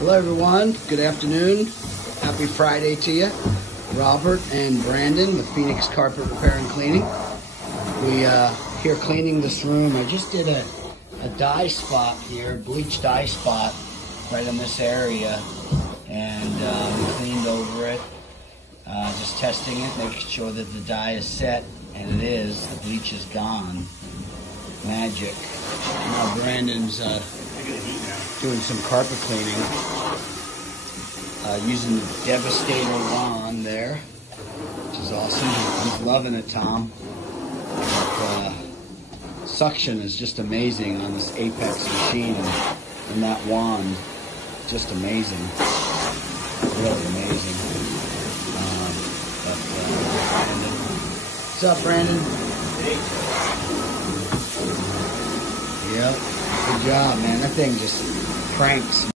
Hello everyone, good afternoon, happy Friday to you. Robert and Brandon with Phoenix Carpet Repair and Cleaning. We here cleaning this room. I just did a dye spot here, bleach dye spot right in this area, and we cleaned over it, just testing it, making sure that the dye is set, and it is. The bleach is gone. Magic. Now Brandon's doing some carpet cleaning using the Devastator wand there, which is awesome. He's loving it, Tom. But, suction is just amazing on this Apex machine, and that wand, just amazing, really amazing. Brandon. What's up, Brandon? Yep, good job, man. That thing just cranks.